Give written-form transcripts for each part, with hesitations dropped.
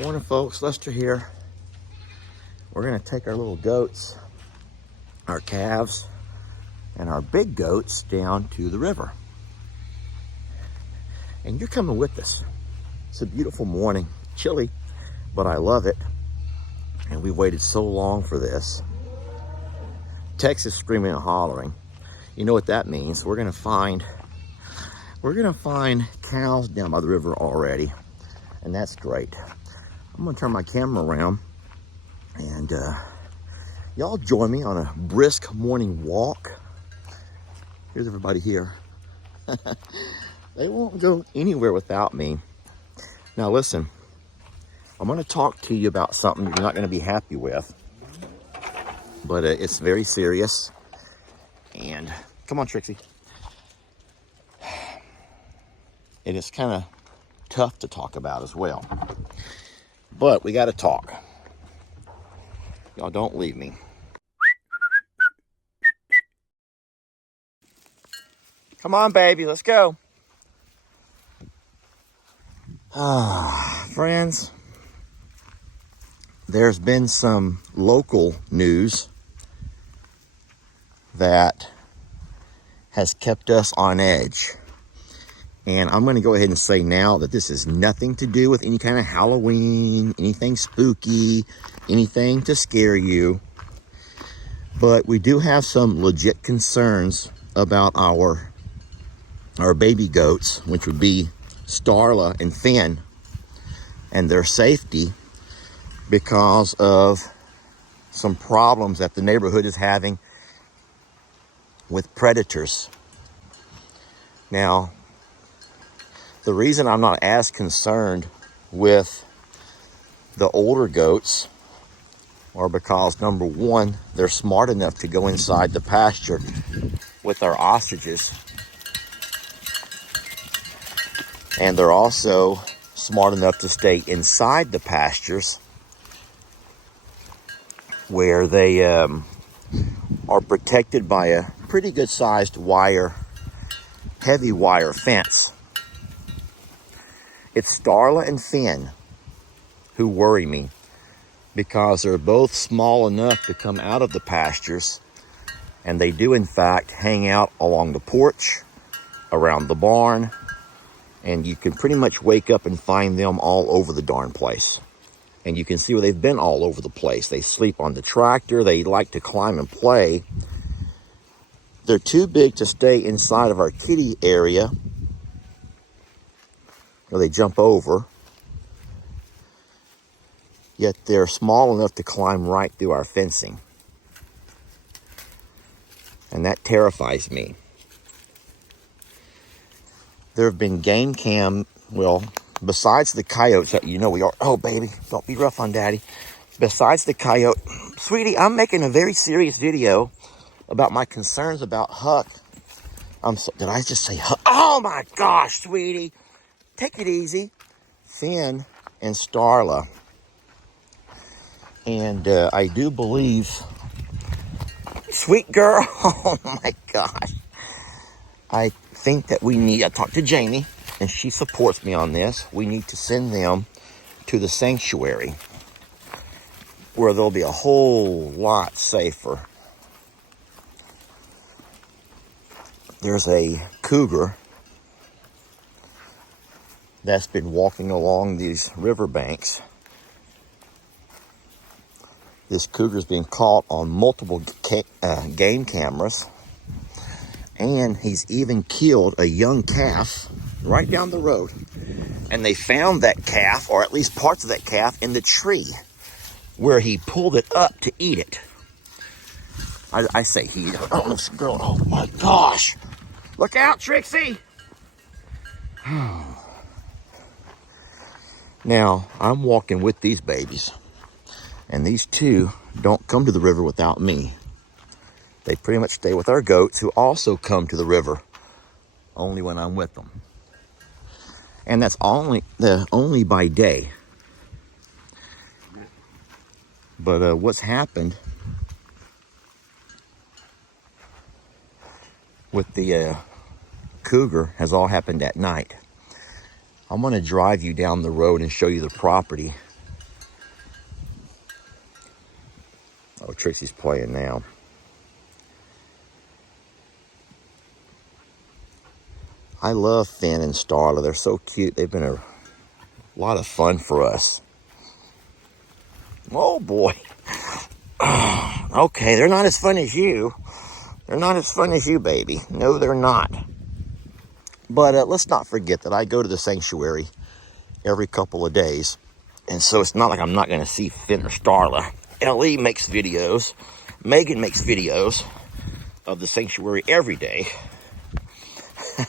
Morning, folks. Lester here. We're going to take our little goats, our calves, and our big goats down to the river. And you're coming with us. It's a beautiful morning. Chilly, but I love it. And we waited so long for this. Texas screaming and hollering. You know what that means. We're gonna find cows down by the river already. And that's great. I'm gonna turn my camera around and y'all join me on a brisk morning walk. Here's everybody here. They won't go anywhere without me. Now listen, I'm gonna talk to you about something you're not gonna be happy with, but it's very serious. And come on, Trixie. And it's kind of tough to talk about as well. But we got to talk. Y'all don't leave me. Come on, baby, let's go. Friends, there's been some local news that has kept us on edge. And I'm going to go ahead and say now that this has nothing to do with any kind of Halloween, anything spooky, anything to scare you. But we do have some legit concerns about our baby goats, which would be Starla and Finn, and their safety because of some problems that the neighborhood is having with predators. Now, the reason I'm not as concerned with the older goats are because, number one, they're smart enough to go inside the pasture with our ostriches. And they're also smart enough to stay inside the pastures where they are protected by a pretty good sized heavy wire fence. It's Starla and Finn who worry me because they're both small enough to come out of the pastures, and they do in fact hang out along the porch, around the barn, and you can pretty much wake up and find them all over the darn place. And you can see where they've been all over the place. They sleep on the tractor, they like to climb and play. They're too big to stay inside of our kitty area. They jump over, yet they're small enough to climb right through our fencing. And that terrifies me. There have been besides the coyotes that we are, oh baby, don't be rough on daddy. Besides the coyote, sweetie, I'm making a very serious video about my concerns about Huck. Did I just say Huck? Oh my gosh, sweetie. Take it easy. Finn and Starla. And I do believe, sweet girl, oh my gosh. I think that I talked to Jamie, and she supports me on this. We need to send them to the sanctuary where they'll be a whole lot safer. There's a cougar that's been walking along these riverbanks. This cougar's been caught on multiple game cameras, and he's even killed a young calf right down the road. And they found that calf, or at least parts of that calf, in the tree where he pulled it up to eat it. I say he, oh, this girl, oh my gosh. Look out, Trixie. Now, I'm walking with these babies, and these two don't come to the river without me. They pretty much stay with our goats, who also come to the river only when I'm with them. And that's only by day. But what's happened with the Cougar has all happened at night. I'm going to drive you down the road and show you the property Oh, Trixie's playing now. I love Finn and Starla. They're so cute. They've been a lot of fun for us. Oh, boy. Okay, they're not as fun as you. They're not as fun as you, baby. No, they're not. But let's not forget that I go to the sanctuary every couple of days. And so it's not like I'm not going to see Finn or Starla. Ellie makes videos. Megan makes videos of the sanctuary every day.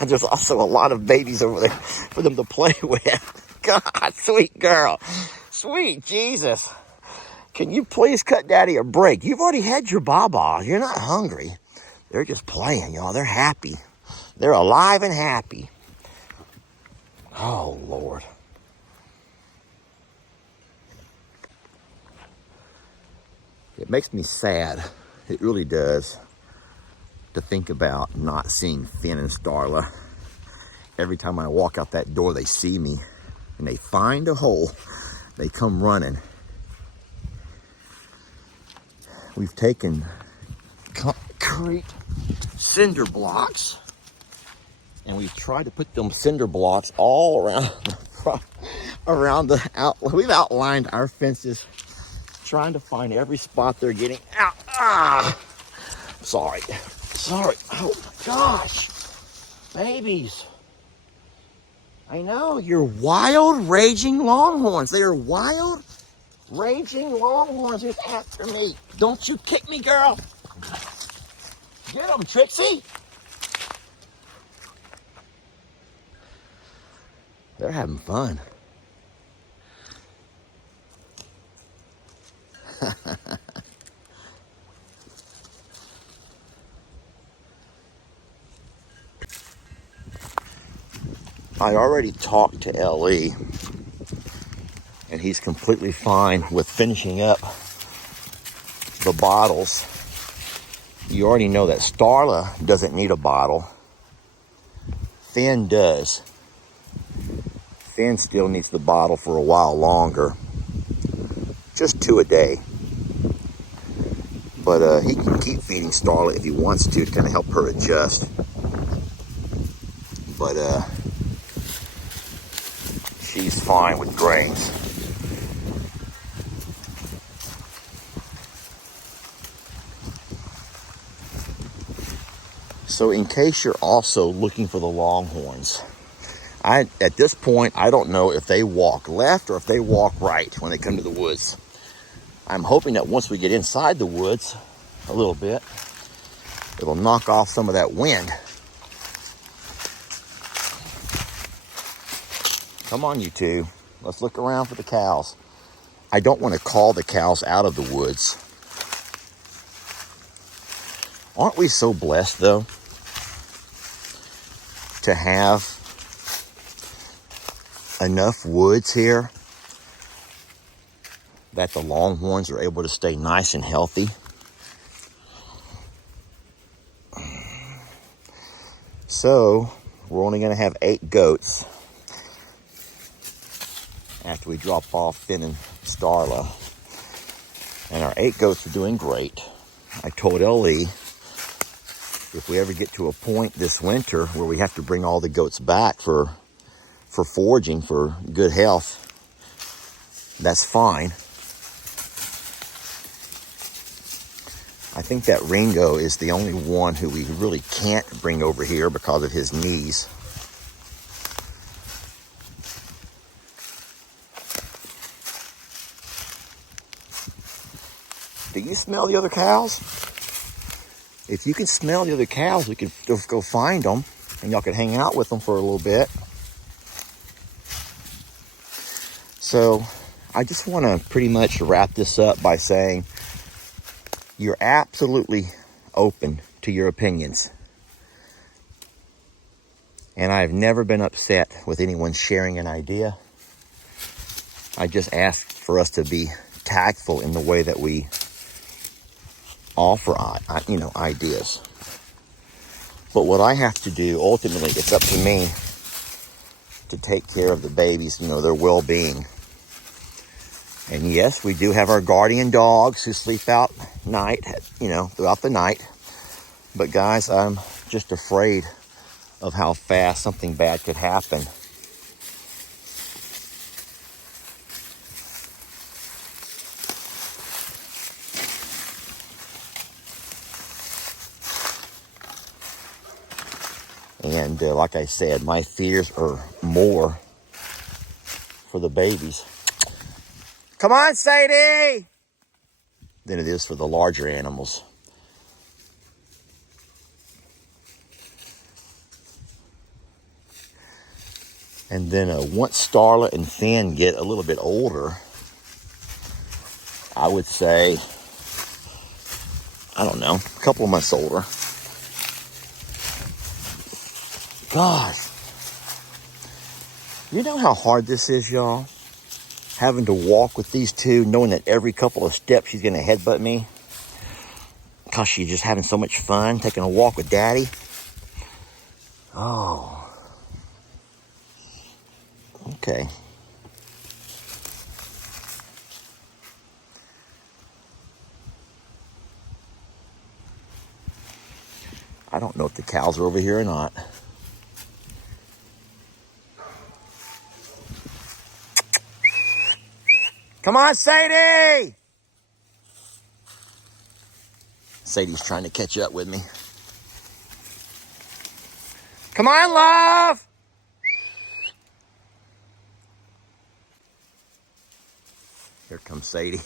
There's also a lot of babies over there for them to play with. God, sweet girl. Sweet Jesus. Can you please cut Daddy a break? You've already had your baba. You're not hungry. They're just playing, y'all. They're happy. They're alive and happy. Oh, Lord. It makes me sad. It really does. To think about not seeing Finn and Starla. Every time I walk out that door, they see me. And they find a hole. They come running. We've taken concrete cinder blocks. And we've tried to put them cinder blocks all around we've outlined our fences, trying to find every spot they're getting out. Sorry. Oh my gosh, babies. I know, you're wild, raging longhorns. They are wild, raging longhorns. Who's after me? Don't you kick me, girl. Get them, Trixie. They're having fun. I already talked to L.E. and he's completely fine with finishing up the bottles. You already know that Starla doesn't need a bottle. Finn does. Finn still needs the bottle for a while longer. Just 2 a day. But he can keep feeding Starla if he wants to kind of help her adjust. But she's fine with grains. So in case you're also looking for the longhorns, at this point, I don't know if they walk left or if they walk right when they come to the woods. I'm hoping that once we get inside the woods a little bit, it'll knock off some of that wind. Come on, you two. Let's look around for the cows. I don't want to call the cows out of the woods. Aren't we so blessed, though, to have enough woods here that the longhorns are able to stay nice and healthy? So, we're only going to have 8 goats after we drop off Finn and Starla. And our 8 goats are doing great. I told Ellie, if we ever get to a point this winter where we have to bring all the goats back for foraging for good health, that's fine. I think that Ringo is the only one who we really can't bring over here because of his knees. Do you smell the other cows? If you can smell the other cows, we could go find them and y'all could hang out with them for a little bit. So I just want to pretty much wrap this up by saying you're absolutely open to your opinions. And I've never been upset with anyone sharing an idea. I just ask for us to be tactful in the way that we offer, ideas. But what I have to do, ultimately, it's up to me to take care of the babies, their well-being. And yes, we do have our guardian dogs who sleep out, night, throughout the night. But guys, I'm just afraid of how fast something bad could happen. And like I said, my fears are more for the babies. Come on, Sadie! Than it is for the larger animals. And then once Starla and Finn get a little bit older, I would say, I don't know, a couple of months older. Gosh. You know how hard this is, y'all? Having to walk with these two, knowing that every couple of steps she's going to headbutt me. Because she's just having so much fun taking a walk with Daddy. Oh. Okay. I don't know if the cows are over here or not. Come on, Sadie! Sadie's trying to catch up with me. Come on, love! Here comes Sadie.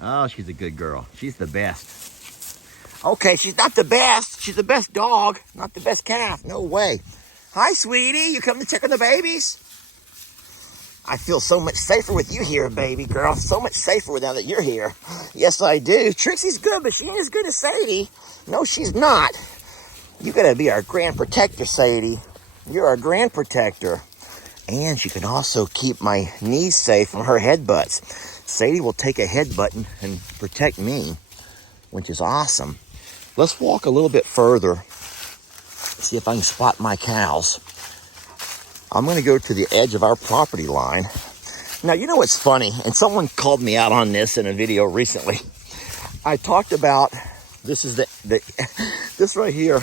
Oh, she's a good girl. She's the best. Okay, she's not the best. She's the best dog, not the best calf. No way. Hi, sweetie. You come to check on the babies? I feel so much safer with you here, baby girl. So much safer now that you're here. Yes, I do. Trixie's good, but she ain't as good as Sadie. No, she's not. You gotta be our grand protector, Sadie. You're our grand protector. And she can also keep my knees safe from her headbutts. Sadie will take a headbutt and protect me, which is awesome. Let's walk a little bit further. See if I can spot my cows. I'm going to go to the edge of our property line. Now, you know what's funny? And someone called me out on this in a video recently. I talked about, this is this right here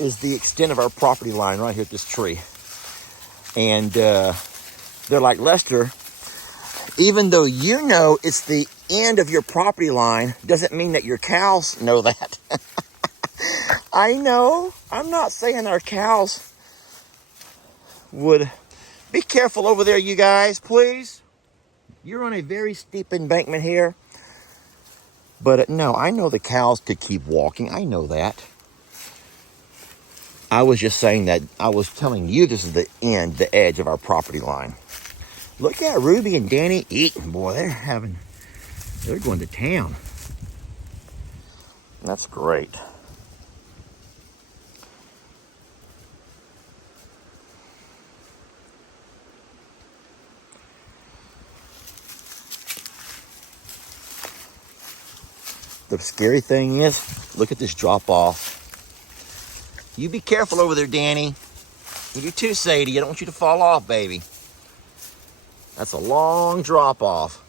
is the extent of our property line right here at this tree. And they're like, Lester, even though you know it's the end of your property line, doesn't mean that your cows know that. I know. I'm not saying our cows would. Be careful over there, you guys, please. You're on a very steep embankment here. But no, I know the cows could keep walking. I know that. I was just saying that I was telling you this is the end, the edge of our property line. Look at Ruby and Danny eating. Boy, they're going to town. That's great. The scary thing is, look at this drop off. You be careful over there, Danny. You do too, Sadie. I don't want you to fall off, baby. That's a long drop off.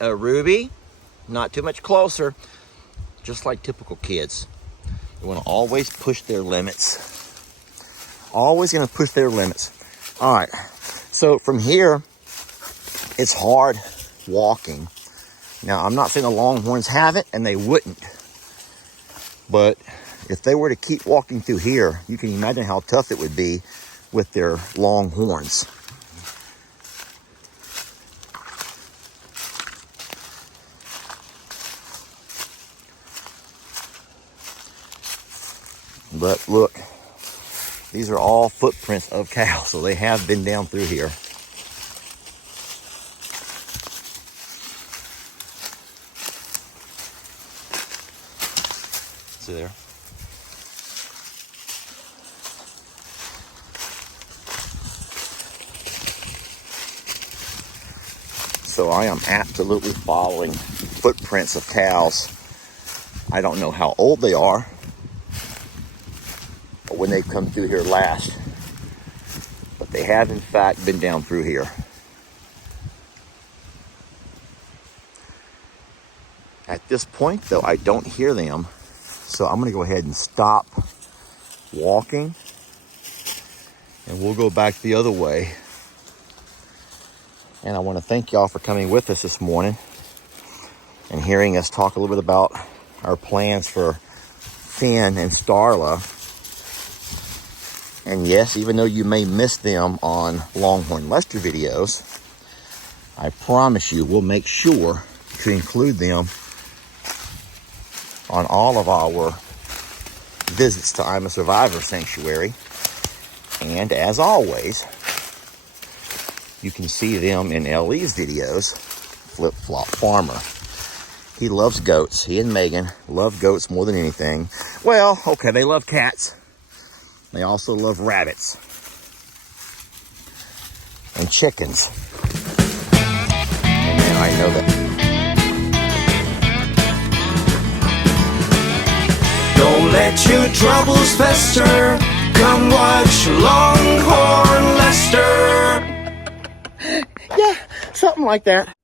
Ruby, not too much closer. Just like typical kids. They want to always push their limits. Always going to push their limits. All right. So from here, it's hard walking. Now, I'm not saying the Longhorns have it, and they wouldn't. But if they were to keep walking through here, you can imagine how tough it would be with their long horns. But look, these are all footprints of cows, so they have been down through here. See there? So I am absolutely following footprints of cows. I don't know how old they are, or when they come through here last, but they have in fact been down through here. At this point, though, I don't hear them. So I'm going to go ahead and stop walking. And we'll go back the other way. And I want to thank y'all for coming with us this morning and hearing us talk a little bit about our plans for Finn and Starla. And yes, even though you may miss them on Longhorn Lester videos, I promise you we'll make sure to include them on all of our visits to I'm a Survivor Sanctuary. And as always, you can see them in LE's videos, Flip Flop Farmer. He loves goats. He and Megan love goats more than anything. Well, okay, they love cats. They also love rabbits and chickens. And I know that. Don't let your troubles fester. Come watch Longhorn Lester. Yeah, something like that.